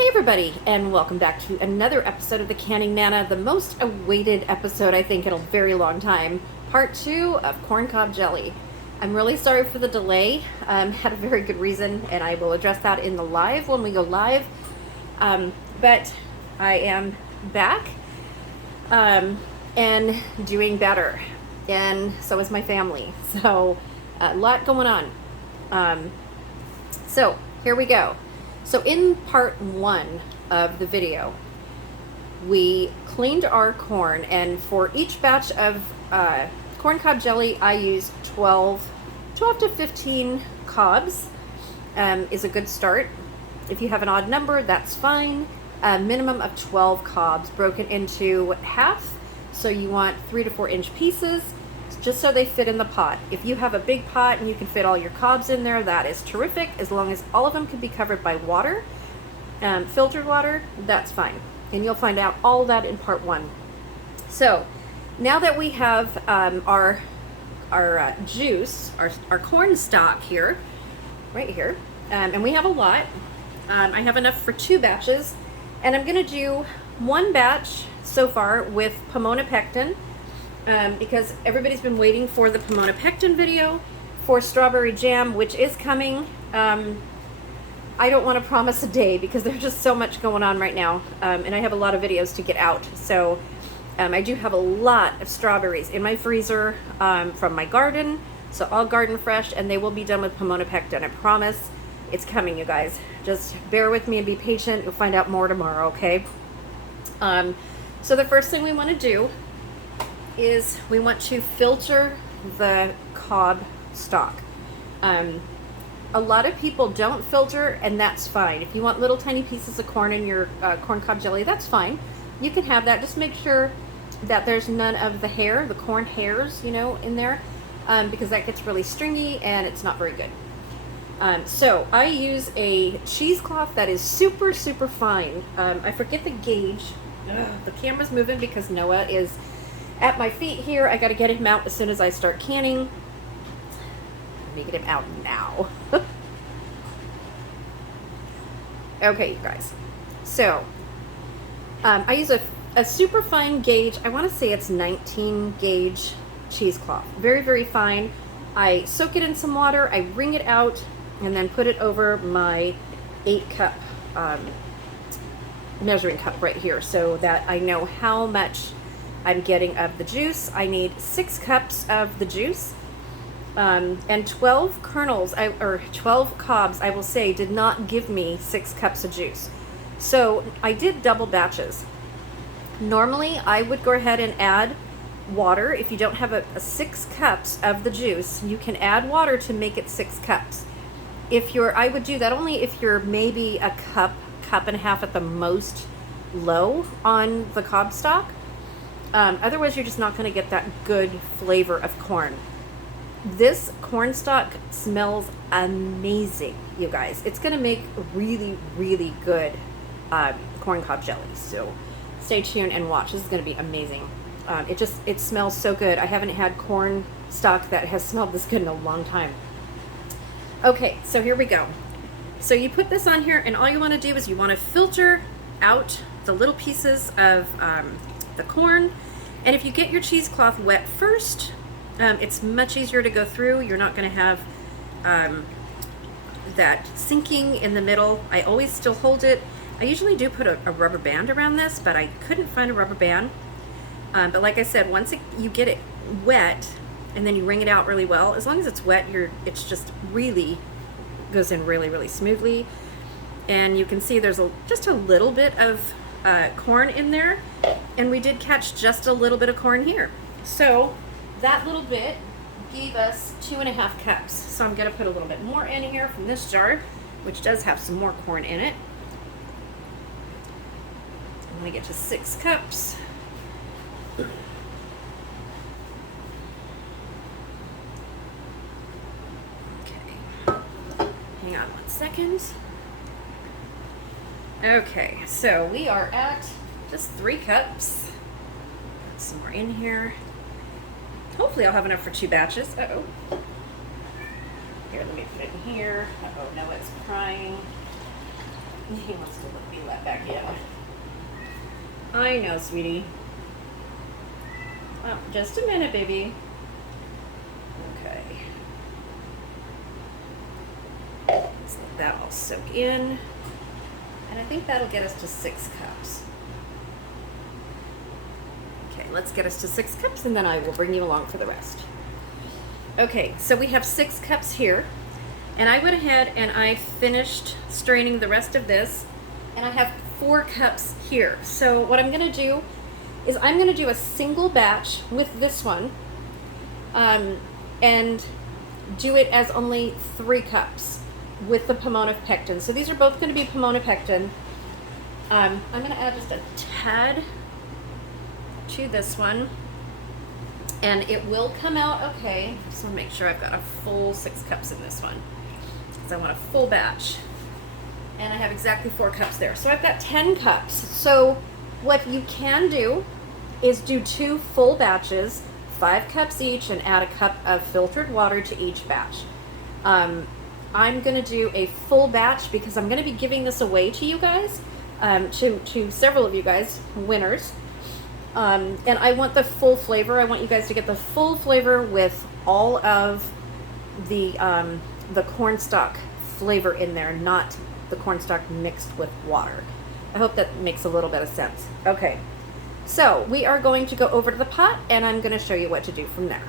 Hey everybody, and welcome back to another episode of the Canning Nana, the most awaited episode I think in a very long time, part 2 of corn cob jelly. I'm really sorry for the delay, had a very good reason, and I will address that in the live when we go live, but I am back and doing better, and so is my family, so a lot going on. So here we go. So in part 1 of the video, we cleaned our corn, and for each batch of corn cob jelly, I use 12 to 15 cobs is a good start. If you have an odd number, that's fine. A minimum of 12 cobs broken into half. So you want 3 to 4 inch pieces, just so they fit in the pot. If you have a big pot and you can fit all your cobs in there, that is terrific. As long as all of them can be covered by water, filtered water, that's fine. And you'll find out all that in part 1. So now that we have our juice, our corn stock here, right here, and we have a lot. I have enough for 2 batches, and I'm gonna do 1 batch so far with Pomona Pectin, because everybody's been waiting for the Pomona Pectin video for strawberry jam, which is coming. I don't want to promise a day because there's just so much going on right now, and I have a lot of videos to get out. So I do have a lot of strawberries in my freezer from my garden, so all garden fresh, and they will be done with Pomona Pectin. I promise it's coming, you guys. Just bear with me and be patient. You'll find out more tomorrow, okay? So the first thing we want to do is we want to filter the cob stock. A lot of people don't filter, and that's fine. If you want little tiny pieces of corn in your corn cob jelly, that's fine. You can have that. Just make sure that there's none of the hair, the corn hairs, you know, in there, because that gets really stringy and it's not very good. So I use a cheesecloth that is super, super fine. I forget the gauge. The camera's moving because Noah is at my feet here. I got to get him out as soon as I start canning. Let me get him out now. Okay, you guys. So, I use a super fine gauge. I want to say it's 19 gauge cheesecloth. Very, very fine. I soak it in some water. I wring it out and then put it over my 8-cup measuring cup right here so that I know how much I'm getting of the juice. I need 6 cups of the juice, and 12 kernels, or 12 cobs, I will say, did not give me 6 cups of juice. So I did double batches. Normally, I would go ahead and add water. If you don't have a 6 cups of the juice, you can add water to make it 6 cups. I would do that only if you're maybe a cup and a half at the most low on the cob stock. Otherwise, you're just not going to get that good flavor of corn. This corn stock smells amazing, you guys. It's going to make really, really good corn cob jelly. So stay tuned and watch. This is going to be amazing. It smells so good. I haven't had corn stock that has smelled this good in a long time. Okay, so here we go. So you put this on here, and all you want to do is you want to filter out the little pieces of the corn. And if you get your cheesecloth wet first, it's much easier to go through. You're not going to have that sinking in the middle. I always still hold it. I usually do put a rubber band around this, but I couldn't find a rubber band. But like I said, once you get it wet and then you wring it out really well, as long as it's wet, it's just really goes in really, really smoothly. And you can see there's just a little bit of corn in there, and we did catch just a little bit of corn here. So that little bit gave us 2.5 cups. So I'm gonna put a little bit more in here from this jar, which does have some more corn in it. I'm gonna get to 6 cups. Hang on 1 second. Okay, so we are at just 3 cups. Put some more in here. Hopefully I'll have enough for 2 batches. Uh-oh. Here, let me put it in here. Uh-oh, Noah's crying. He wants to be let back in. I know, sweetie. Oh, just a minute, baby. Okay. Let's let that all soak in. And I think that'll get us to 6 cups. Okay, let's get us to 6 cups and then I will bring you along for the rest. Okay, so we have 6 cups here. And I went ahead and I finished straining the rest of this. And I have 4 cups here. So what I'm going to do is I'm going to do a single batch with this one. And do it as only 3 cups with the Pomona Pectin. So these are both going to be Pomona Pectin. I'm going to add just a tad to this one. And it will come out okay. Just want to make sure I've got a full 6 cups in this one. Because I want a full batch. And I have exactly 4 cups there. So I've got 10 cups. So what you can do is do 2 full batches, 5 cups each, and add a cup of filtered water to each batch. I'm going to do a full batch because I'm going to be giving this away to you guys, to several of you guys, winners. And I want the full flavor. I want you guys to get the full flavor with all of the cornstalk flavor in there, not the cornstalk mixed with water. I hope that makes a little bit of sense. Okay, so we are going to go over to the pot and I'm going to show you what to do from there.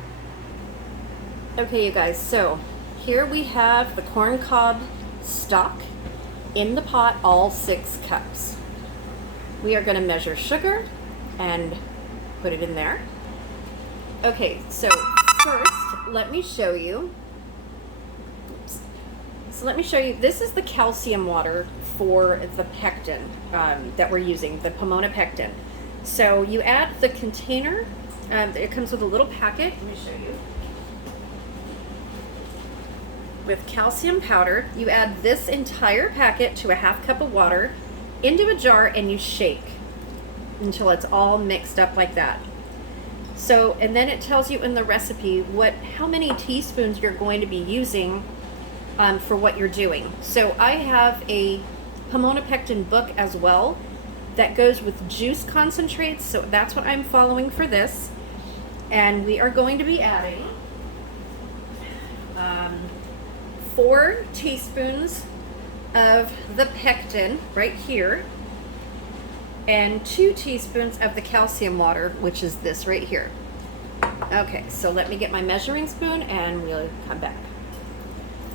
Okay, you guys, so here we have the corn cob stock in the pot, all 6 cups. We are going to measure sugar and put it in there. Okay, so first, let me show you. Oops. So let me show you, this is the calcium water for the pectin that we're using, the Pomona Pectin. So you add the container, it comes with a little packet, let me show you. With calcium powder, you add this entire packet to a half cup of water into a jar and you shake until it's all mixed up like that. So, and then it tells you in the recipe how many teaspoons you're going to be using for what you're doing. So I have a Pomona Pectin book as well that goes with juice concentrates, so that's what I'm following for this. And we are going to be adding 4 teaspoons of the pectin right here and 2 teaspoons of the calcium water, which is this right here. Okay, so let me get my measuring spoon and we'll come back.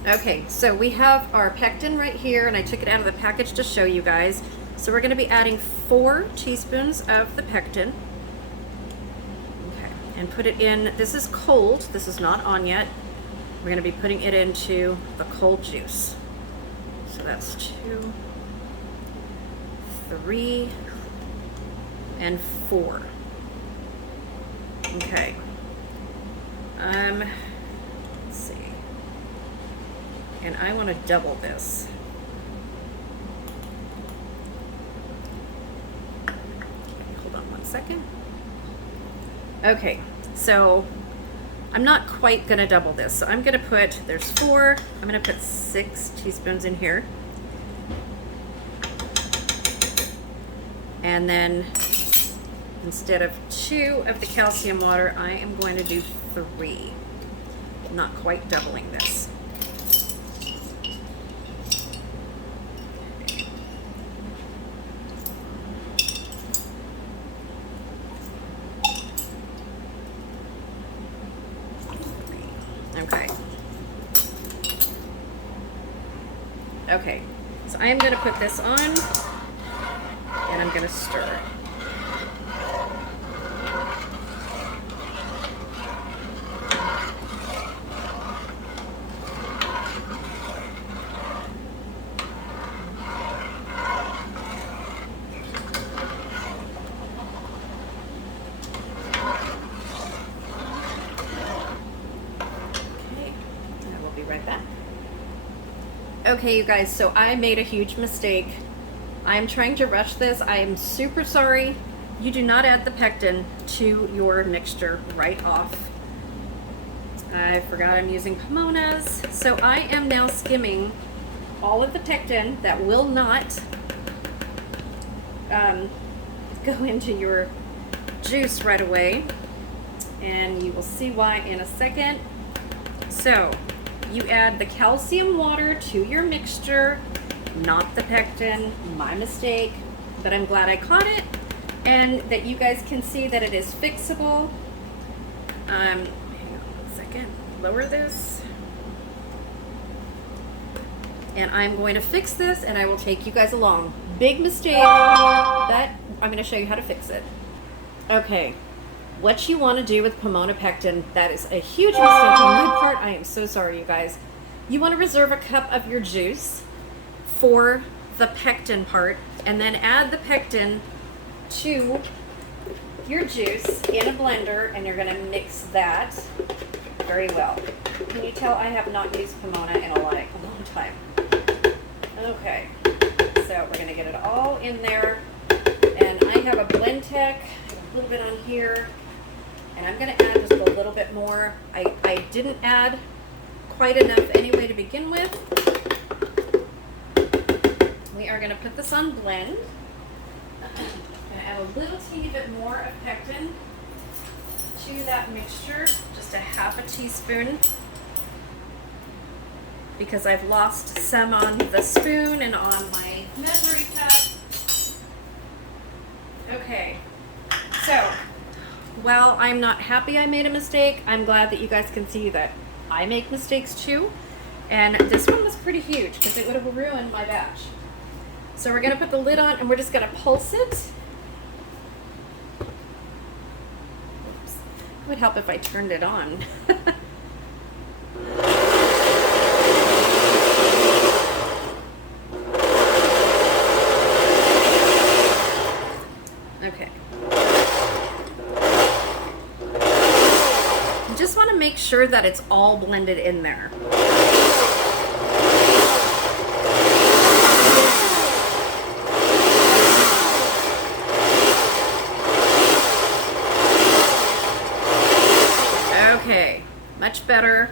Okay, so we have our pectin right here and I took it out of the package to show you guys. So we're going to be adding 4 teaspoons of the pectin. Okay, and put it in, this is cold, this is not on yet. We're going to be putting it into the cold juice. So that's 2, 3, and 4. Okay. Let's see. And I want to double this. Okay, hold on one second. Okay, so I'm not quite going to double this. So I'm going to put, there's 4, I'm going to put 6 teaspoons in here. And then instead of 2 of the calcium water, I am going to do 3. I'm not quite doubling this. Okay. Okay, so I am going to put this on and I'm going to stir. Okay, you guys, so I made a huge mistake. I'm trying to rush this. I am super sorry. You do not add the pectin to your mixture right off. I forgot I'm using Pomonas. So I am now skimming all of the pectin that will not go into your juice right away, and you will see why in a second. So you add the calcium water to your mixture, not the pectin. My mistake, but I'm glad I caught it and that you guys can see that it is fixable. Hang on a second, lower this. And I'm going to fix this and I will take you guys along. Big mistake, but I'm going to show you how to fix it. Okay, what you want to do with Pomona Pectin, that is a huge mistake on my part. I am so sorry, you guys. You want to reserve a cup of your juice for the pectin part and then add the pectin to your juice in a blender, and you're going to mix that very well. Can you tell I have not used Pomona in a long time? Okay, so we're going to get it all in there, and I have a blend tech, a little bit on here, and I'm going to add just a little bit more. I didn't add quite enough anyway to begin with. We are going to put this on blend. I'm going to add a little teeny bit more of pectin to that mixture, just a half a teaspoon, because I've lost some on the spoon and on my measuring cup. Okay, so while I'm not happy I made a mistake, I'm glad that you guys can see that I make mistakes too. And this one was pretty huge because it would have ruined my batch. So we're gonna put the lid on and we're just gonna pulse it. Oops. It would help if I turned it on. Okay. You just want to make sure that it's all blended in there. Okay, much better.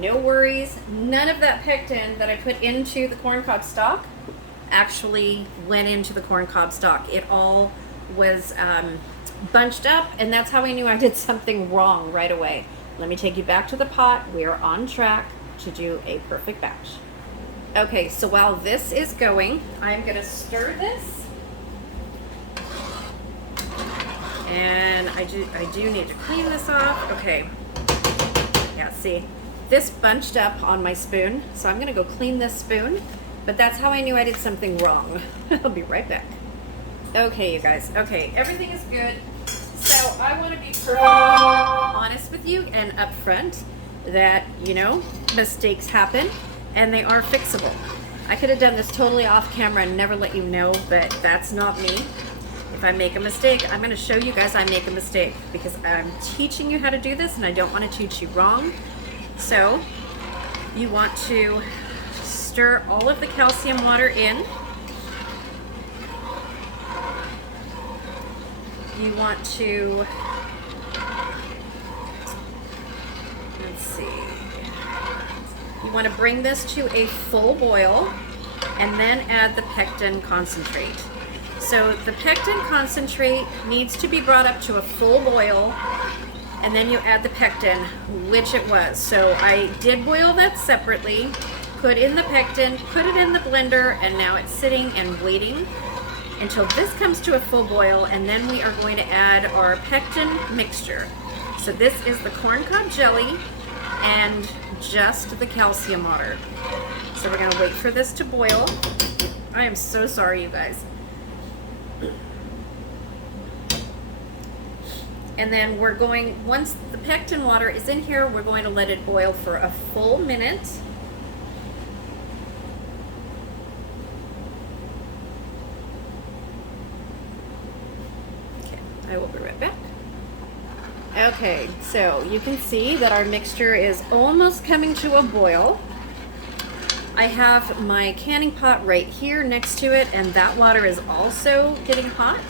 No worries. None of that pectin that I put into the corn cob stock actually went into the corn cob stock. It all was bunched up, and that's how I knew I did something wrong right away. Let me take you back to the pot. We are on track to do a perfect batch. Okay, so while this is going, I'm gonna stir this. And I do need to clean this off. Okay, yeah, see, this bunched up on my spoon, so I'm gonna go clean this spoon, but that's how I knew I did something wrong. I'll be right back. Okay, you guys, okay, everything is good. So I wanna be perfectly honest with you and upfront that, you know, mistakes happen and they are fixable. I could have done this totally off camera and never let you know, but that's not me. If I make a mistake, I'm going to show you guys I make a mistake because I'm teaching you how to do this and I don't want to teach you wrong. So you want to stir all of the calcium water in. You want to, let's see, you want to bring this to a full boil and then add the pectin concentrate. So the pectin concentrate needs to be brought up to a full boil, and then you add the pectin, which it was. So I did boil that separately, put in the pectin, put it in the blender, and now it's sitting and waiting until this comes to a full boil, and then we are going to add our pectin mixture. So this is the corn cob jelly and just the calcium water. So we're gonna wait for this to boil. I am so sorry, you guys. And then we're going, once the pectin water is in here, we're going to let it boil for a full minute. Okay, I will be right back. Okay, so you can see that our mixture is almost coming to a boil. I have my canning pot right here next to it, and that water is also getting hot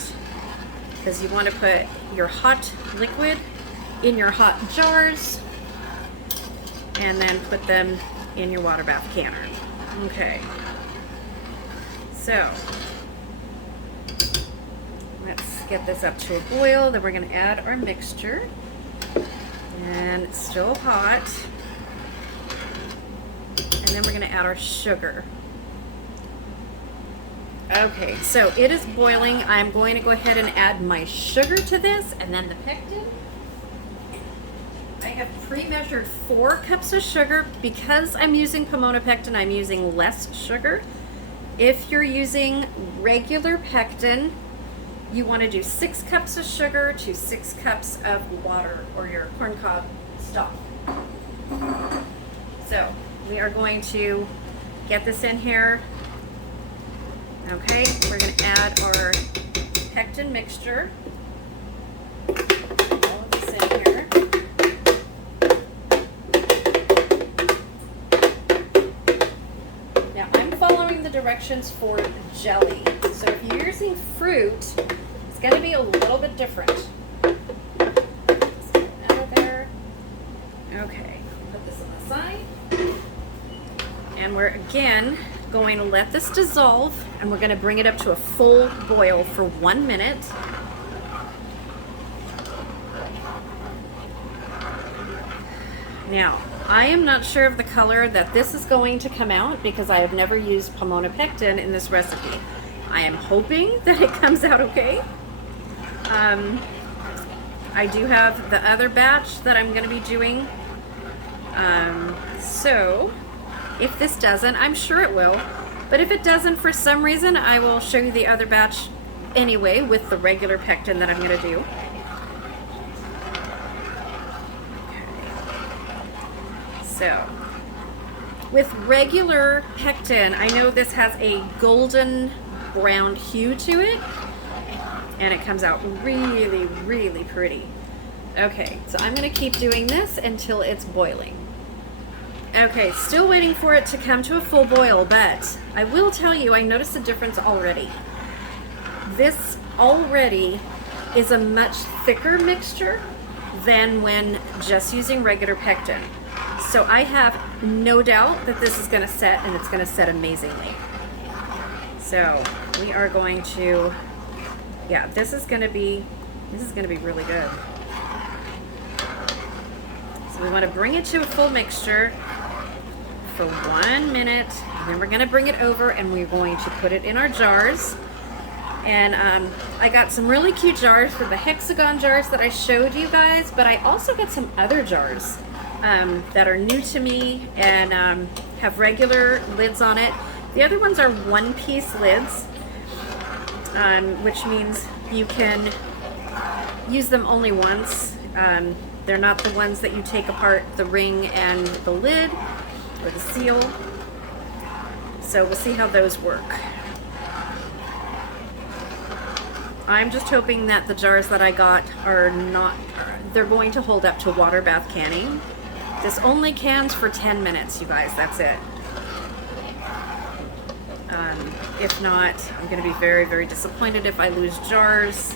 because you want to put your hot liquid in your hot jars and then put them in your water bath canner. Okay, so get this up to a boil. Then we're going to add our mixture. And it's still hot. And then we're going to add our sugar. Okay, so it is boiling. I'm going to go ahead and add my sugar to this, and then the pectin. I have pre-measured 4 cups of sugar. Because I'm using Pomona Pectin, I'm using less sugar. If you're using regular pectin, you want to do 6 cups of sugar to 6 cups of water, or your corn cob stock. So we are going to get this in here. Okay, we're going to add our pectin mixture. All of this in here. Now I'm following the directions for jelly. So if you're using fruit, it's going to be a little bit different. Let's get it out of there. Okay, put this on the side. And we're again going to let this dissolve, and we're going to bring it up to a full boil for 1 minute. Now, I am not sure of the color that this is going to come out because I have never used Pomona Pectin in this recipe. I am hoping that it comes out okay. I do have the other batch that I'm going to be doing. So if this doesn't, I'm sure it will, but if it doesn't for some reason, I will show you the other batch anyway with the regular pectin that I'm going to do. So with regular pectin, I know this has a golden brown hue to it, and it comes out really, really pretty. Okay, so I'm going to keep doing this until it's boiling. Okay, still waiting for it to come to a full boil, but I will tell you, I noticed a difference already. This already is a much thicker mixture than when just using regular pectin. So I have no doubt that this is going to set, and it's going to set amazingly. So we are going to, yeah, this is going to be really good. So we want to bring it to a full mixture for 1 minute, and then we're going to bring it over, and we're going to put it in our jars. And I got some really cute jars for the hexagon jars that I showed you guys, but I also got some other jars that are new to me and have regular lids on it. The other ones are one-piece lids, which means you can use them only once. They're not the ones that you take apart the ring and the lid or the seal. So we'll see how those work. I'm just hoping that the jars that I got are not, they're going to hold up to water bath canning. This only cans for 10 minutes, you guys, that's it. If not, I'm going to be very, very disappointed if I lose jars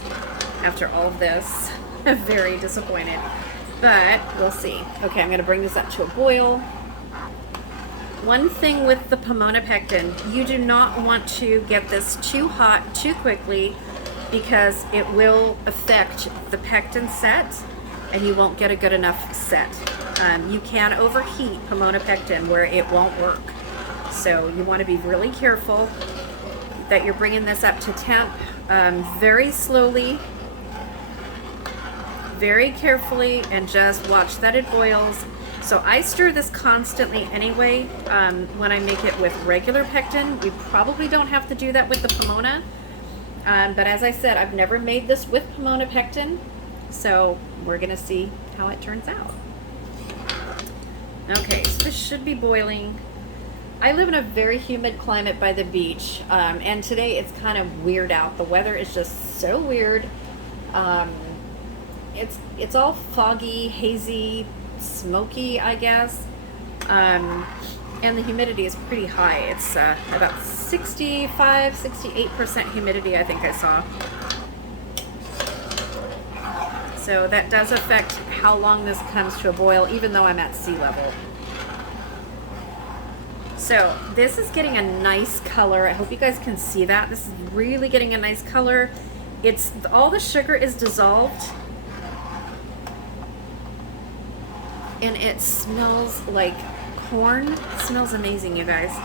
after all of this. I'm very disappointed, but we'll see. Okay, I'm going to bring this up to a boil. One thing with the Pomona Pectin, you do not want to get this too hot too quickly because it will affect the pectin set and you won't get a good enough set. You can overheat Pomona Pectin where it won't work. So you want to be really careful that you're bringing this up to temp very slowly, very carefully, and just watch that it boils. So I stir this constantly anyway when I make it with regular pectin. We probably don't have to do that with the Pomona. But as I said, I've never made this with Pomona Pectin, so we're going to see how it turns out. Okay, so this should be boiling. I live in a very humid climate by the beach, and today it's kind of weird out. The weather is just so weird. It's all foggy, hazy, smoky, I guess, and the humidity is pretty high. It's about 65-68% humidity, I think I saw. So that does affect how long this comes to a boil, even though I'm at sea level. So this is getting a nice color. I hope you guys can see that. This is really getting a nice color. It's all the sugar is dissolved, and it smells like corn. It smells amazing, you guys.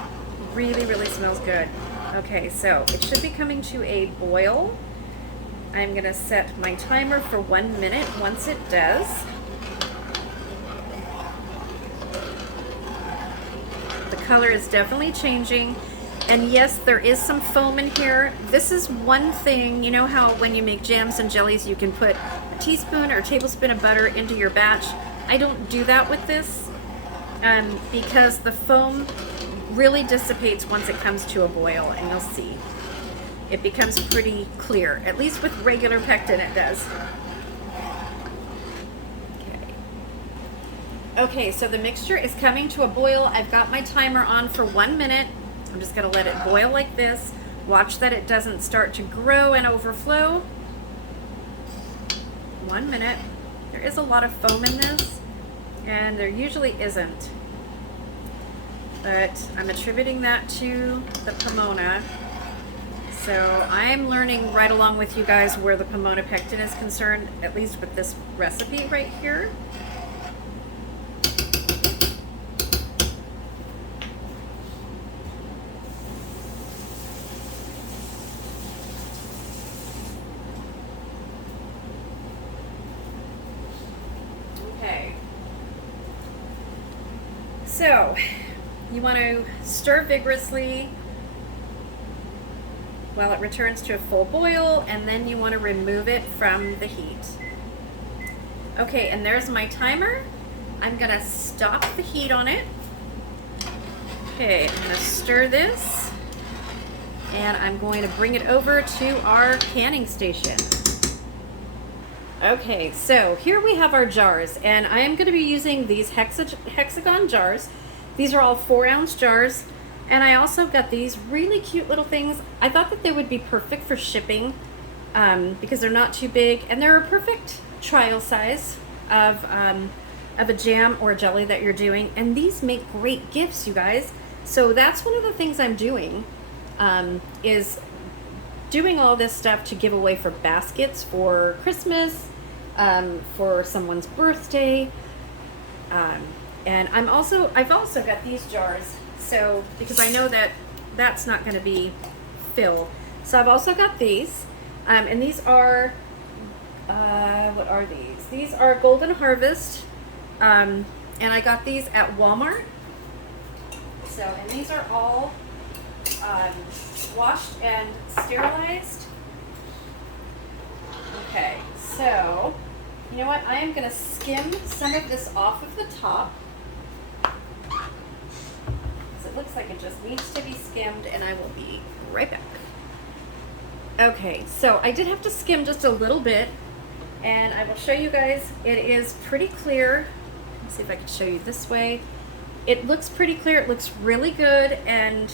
Really, really smells good. Okay, so it should be coming to a boil. I'm gonna set my timer for 1 minute. Once it does, the color is definitely changing. And yes, there is some foam in here. This is one thing, you know how when you make jams and jellies, you can put a teaspoon or a tablespoon of butter into your batch? I don't do that with this because the foam really dissipates once it comes to a boil, and you'll see. It becomes pretty clear. At least with regular pectin it does. Okay, so the mixture is coming to a boil. I've got my timer on for 1 minute. I'm just gonna let it boil like this. Watch that it doesn't start to grow and overflow. 1 minute. There is a lot of foam in this, and there usually isn't. But I'm attributing that to the Pomona. So I'm learning right along with you guys where the Pomona Pectin is concerned, at least with this recipe right here. So, you want to stir vigorously while it returns to a full boil, and then you want to remove it from the heat. Okay, and there's my timer. I'm going to stop the heat on it. Okay, I'm going to stir this, and I'm going to bring it over to our canning station. Okay, so here we have our jars, and I am going to be using these hexagon jars. These are all 4-ounce jars, and I also got these really cute little things. I thought that they would be perfect for shipping because they're not too big, and they're a perfect trial size of a jam or a jelly that you're doing, and these make great gifts, you guys. So that's one of the things I'm doing, is doing all this stuff to give away for baskets for Christmas, for someone's birthday, and I've also got these jars, so because I know that that's not going to be filled, so I've also got these, and these are what are these? These are Golden Harvest, and I got these at Walmart. So, and these are all washed and sterilized. Okay, so you know what? I am going to skim some of this off of the top, because it looks like it just needs to be skimmed, and I will be right back. Okay, so I did have to skim just a little bit, and I will show you guys. It is pretty clear. Let's see if I can show you this way. It looks pretty clear. It looks really good, and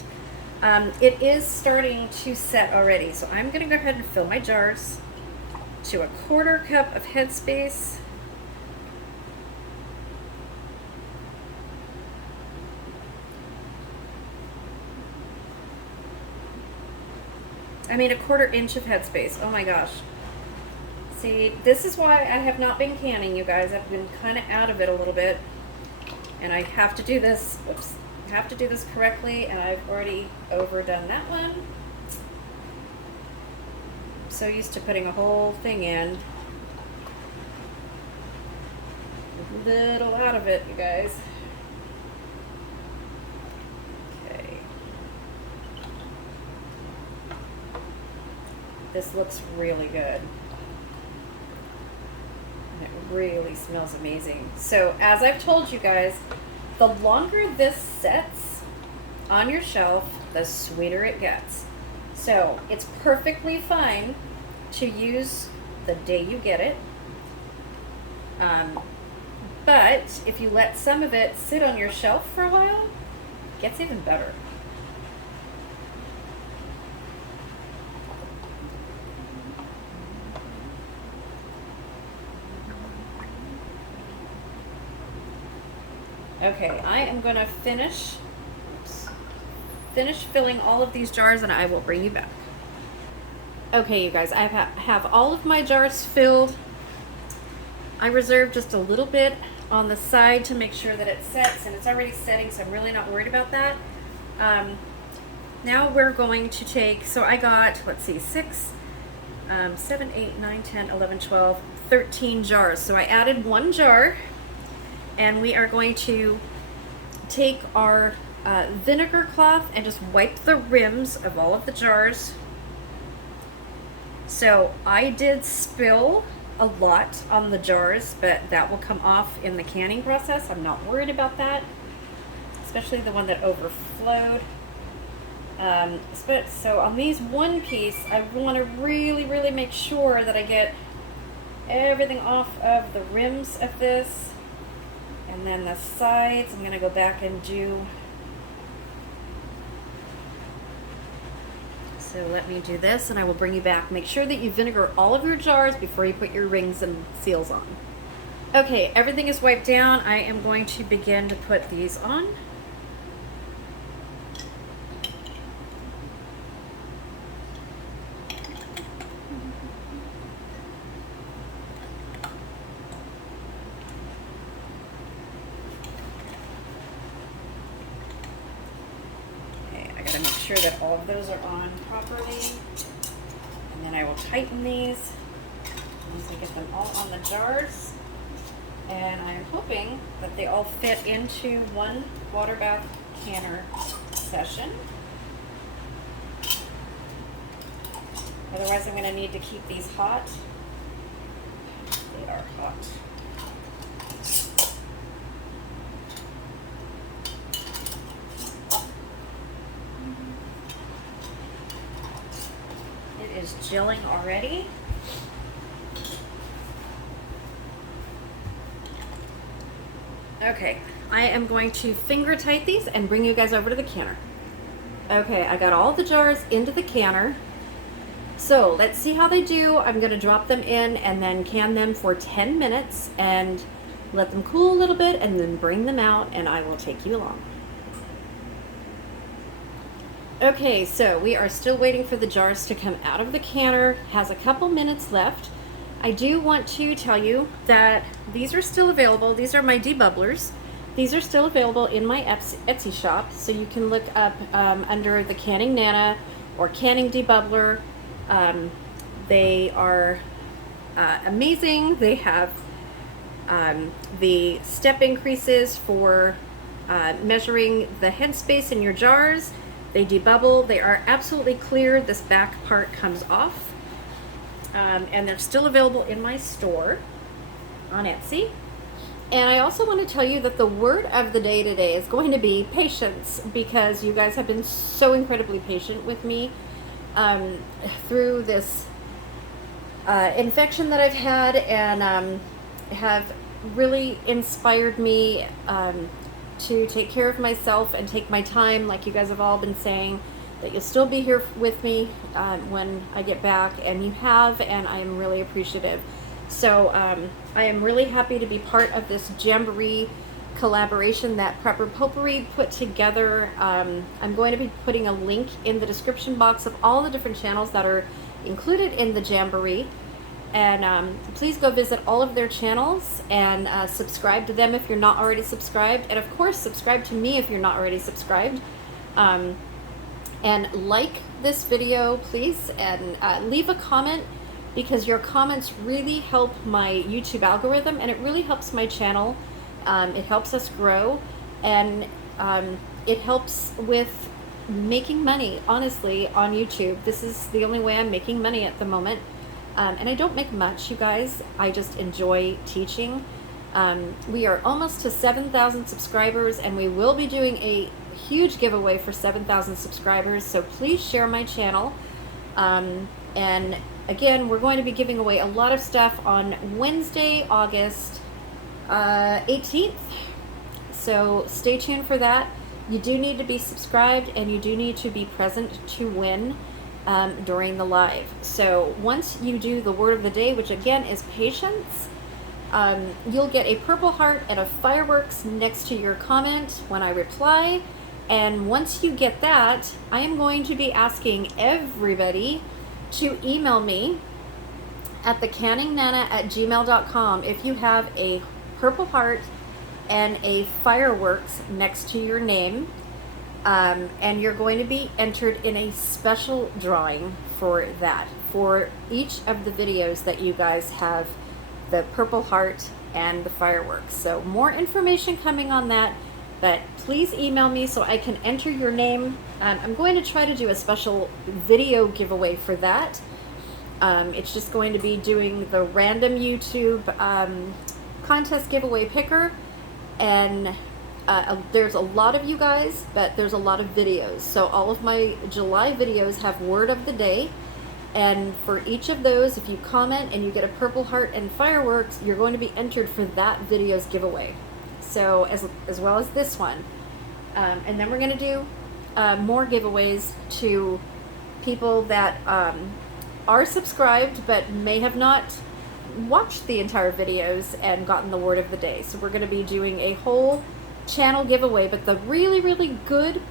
it is starting to set already. So I'm going to go ahead and fill my jars to a 1/4 cup of headspace. I mean, a 1/4 inch of headspace. Oh my gosh. See, this is why I have not been canning, you guys. I've been kind of out of it a little bit. And I have to do this, oops, I have to do this correctly, and I've already overdone that one. I'm so used to putting a whole thing in. A little out of it, you guys. Okay. This looks really good. It really smells amazing. So as I've told you guys, the longer this sets on your shelf, the sweeter it gets. So it's perfectly fine to use the day you get it. But if you let some of it sit on your shelf for a while, it gets even better. Okay, I am going to finish filling all of these jars, and I will bring you back. Okay, you guys, I have all of my jars filled. I reserved just a little bit on the side to make sure that it sets, and it's already setting, so I'm really not worried about that. Now we're going to take, so I got, let's see, 6, 7, 8, 9, 10, 11, 12, 13 jars. So I added 1 jar, and we are going to take our vinegar cloth and just wipe the rims of all of the jars. So I did spill a lot on the jars, but that will come off in the canning process. I'm not worried about that, especially the one that overflowed. So on these one piece, I want to really make sure that I get everything off of the rims of this, and then the sides I'm going to go back and do. So let me do this, and I will bring you back. Make sure that you vinegar all of your jars before you put your rings and seals on. Okay, everything is wiped down. I am going to begin to put these on. Sure that all of those are on properly, and then I will tighten these once I get them all on the jars, and I'm hoping that they all fit into one water bath canner session. Otherwise I'm going to need to keep these hot. They are hot. Is gelling already. Okay, I am going to finger tight these and bring you guys over to the canner. Okay, I got all the jars into the canner. So let's see how they do. I'm going to drop them in and then can them for 10 minutes and let them cool a little bit, and then bring them out and I will take you along. Okay, so we are still waiting for the jars to come out of the canner. Has a couple minutes left. I do want to tell you that these are still available. These are my debubblers. These are still available in my Etsy shop, so you can look up under the Canning Nana or Canning Debubbler. They are amazing. They have the step increases for measuring the headspace in your jars. They debubble. They are absolutely clear. This back part comes off. And they're still available in my store on Etsy. And I also want to tell you that the word of the day today is going to be patience, because you guys have been so incredibly patient with me through this infection that I've had, and have really inspired me to take care of myself and take my time, like you guys have all been saying, that you'll still be here with me when I get back, and you have, and I'm really appreciative. So I am really happy to be part of this JAMboree collaboration that Prepper Potpourri put together. I'm going to be putting a link in the description box of all the different channels that are included in the JAMboree. And please go visit all of their channels and subscribe to them if you're not already subscribed. And of course, subscribe to me if you're not already subscribed. And like this video, please, and leave a comment, because your comments really help my YouTube algorithm, and it really helps my channel. It helps us grow, and it helps with making money, honestly, on YouTube. This is the only way I'm making money at the moment. And I don't make much, you guys. I just enjoy teaching. We are almost to 7,000 subscribers, and we will be doing a huge giveaway for 7,000 subscribers, so please share my channel. And again, we're going to be giving away a lot of stuff on Wednesday, August 18th. So stay tuned for that. You do need to be subscribed, and you do need to be present to win during the live. So once you do the word of the day, which again is patience, you'll get a purple heart and a fireworks next to your comment when I reply. And once you get that, I am going to be asking everybody to email me at thecanningnana@gmail.com if you have a purple heart and a fireworks next to your name. And you're going to be entered in a special drawing for that. For each of the videos that you guys have the purple heart and the fireworks. So more information coming on that, but please email me so I can enter your name. I'm going to try to do a special video giveaway for that. It's just going to be doing the random YouTube contest giveaway picker, and there's a lot of you guys, but there's a lot of videos. So all of my July videos have word of the day, and for each of those, if you comment and you get a purple heart and fireworks, you're going to be entered for that video's giveaway. So as well as this one, and then we're going to do more giveaways to people that are subscribed but may have not watched the entire videos and gotten the word of the day. So we're going to be doing a whole channel giveaway, but the really, really good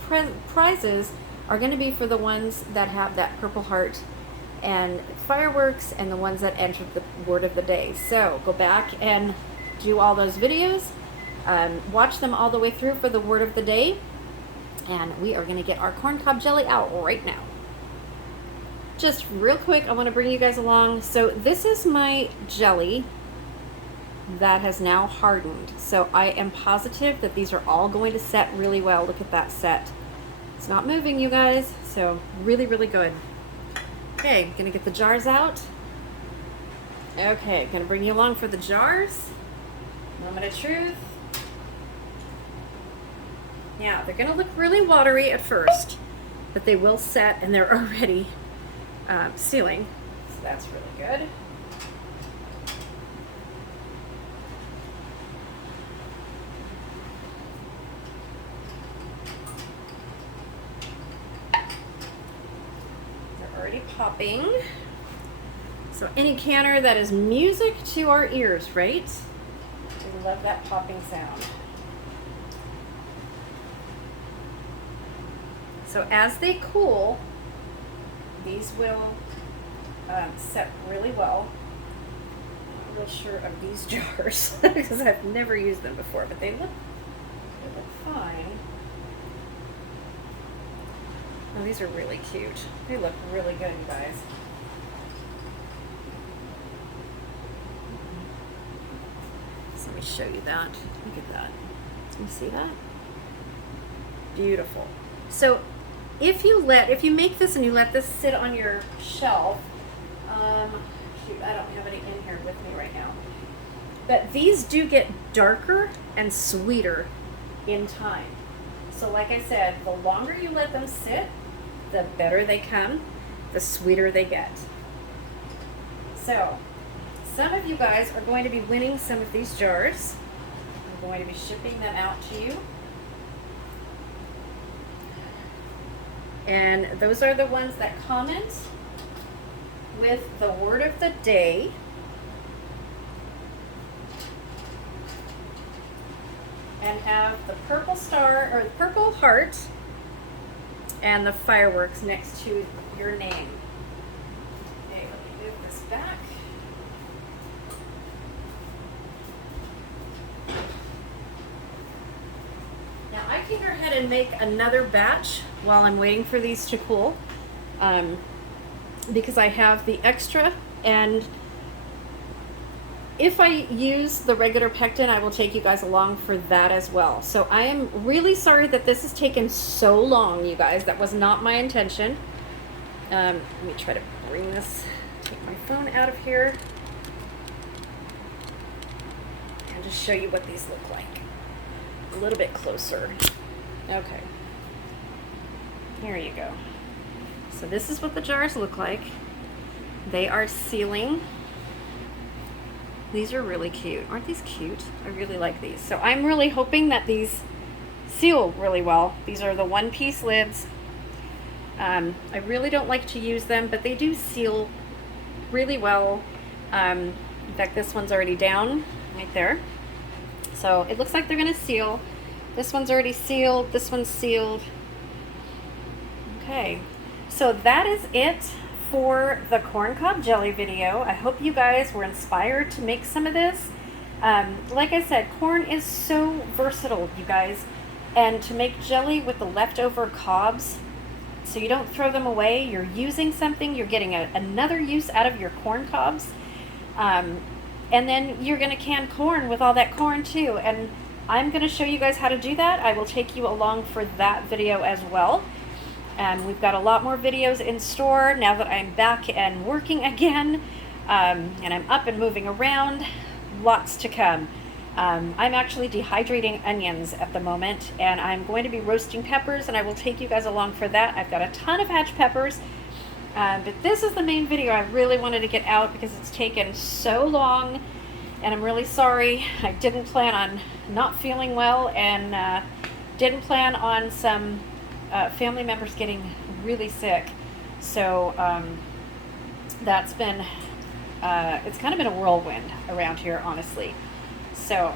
prizes are going to be for the ones that have that purple heart and fireworks, and the ones that entered the word of the day. So go back and do all those videos, watch them all the way through for the word of the day, and we are going to get our corn cob jelly out right now. Just real quick, I want to bring you guys along. So this is my jelly that has now hardened. So I am positive that these are all going to set really well. Look at that set. It's not moving, you guys. So really, really good. Okay, I'm gonna get the jars out. Okay, gonna bring you along for the jars. Moment of truth. Yeah, they're gonna look really watery at first, but they will set, and they're already sealing. So that's really good. Popping. So any canner, that is music to our ears, right? We love that popping sound. So as they cool, these will set really well. I'm not real sure of these jars because I've never used them before, but they look fine. Oh, these are really cute. They look really good, you guys. So let me show you that. Look at that. Can you see that? Beautiful. So if you make this and you let this sit on your shelf, shoot, I don't have any in here with me right now. But these do get darker and sweeter in time. So like I said, the longer you let them sit, the better they come, the sweeter they get. So some of you guys are going to be winning some of these jars. I'm going to be shipping them out to you. And those are the ones that comment with the word of the day. And have the purple star, or the purple heart, and the fireworks next to your name. Okay, let me move this back. Now I can go ahead and make another batch while I'm waiting for these to cool, because I have the extra, and if I use the regular pectin, I will take you guys along for that as well. So I am really sorry that this has taken so long, you guys. That was not my intention. Let me try to bring this, take my phone out of here, and just show you what these look like a little bit closer. Okay, here you go. So this is what the jars look like. They are sealing. These are really cute. Aren't these cute? I really like these. So I'm really hoping that these seal really well. These are the one-piece lids. I really don't like to use them, but they do seal really well. In fact, this one's already down right there. So it looks like they're gonna seal. This one's already sealed. This one's sealed. Okay, so that is it for the corn cob jelly video. I hope you guys were inspired to make some of this. Like I said, corn is so versatile, you guys. And to make jelly with the leftover cobs, so you don't throw them away, you're using something, you're getting another use out of your corn cobs. And then you're going to can corn with all that corn too. And I'm going to show you guys how to do that. I will take you along for that video as well. We've got a lot more videos in store now that I'm back and working again, and I'm up and moving around. Lots to come. I'm actually dehydrating onions at the moment, and I'm going to be roasting peppers, and I will take you guys along for that. I've got a ton of hatch peppers, but this is the main video I really wanted to get out because it's taken so long, and I'm really sorry. I didn't plan on not feeling well, and didn't plan on some family members getting really sick. So that's been, it's kind of been a whirlwind around here, honestly. So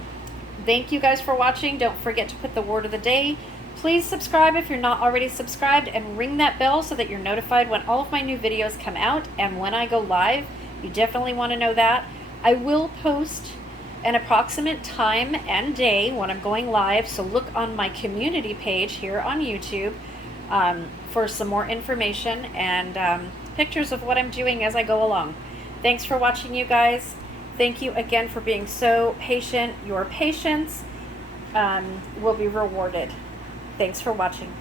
thank you guys for watching. Don't forget to put the word of the day. Please subscribe if you're not already subscribed, and ring that bell so that you're notified when all of my new videos come out and when I go live. You definitely want to know that. I will post an approximate time and day when I'm going live, so look on my community page here on YouTube for some more information and pictures of what I'm doing as I go along. Thanks for watching, you guys. Thank you again for being so patient. Your patience will be rewarded. Thanks for watching.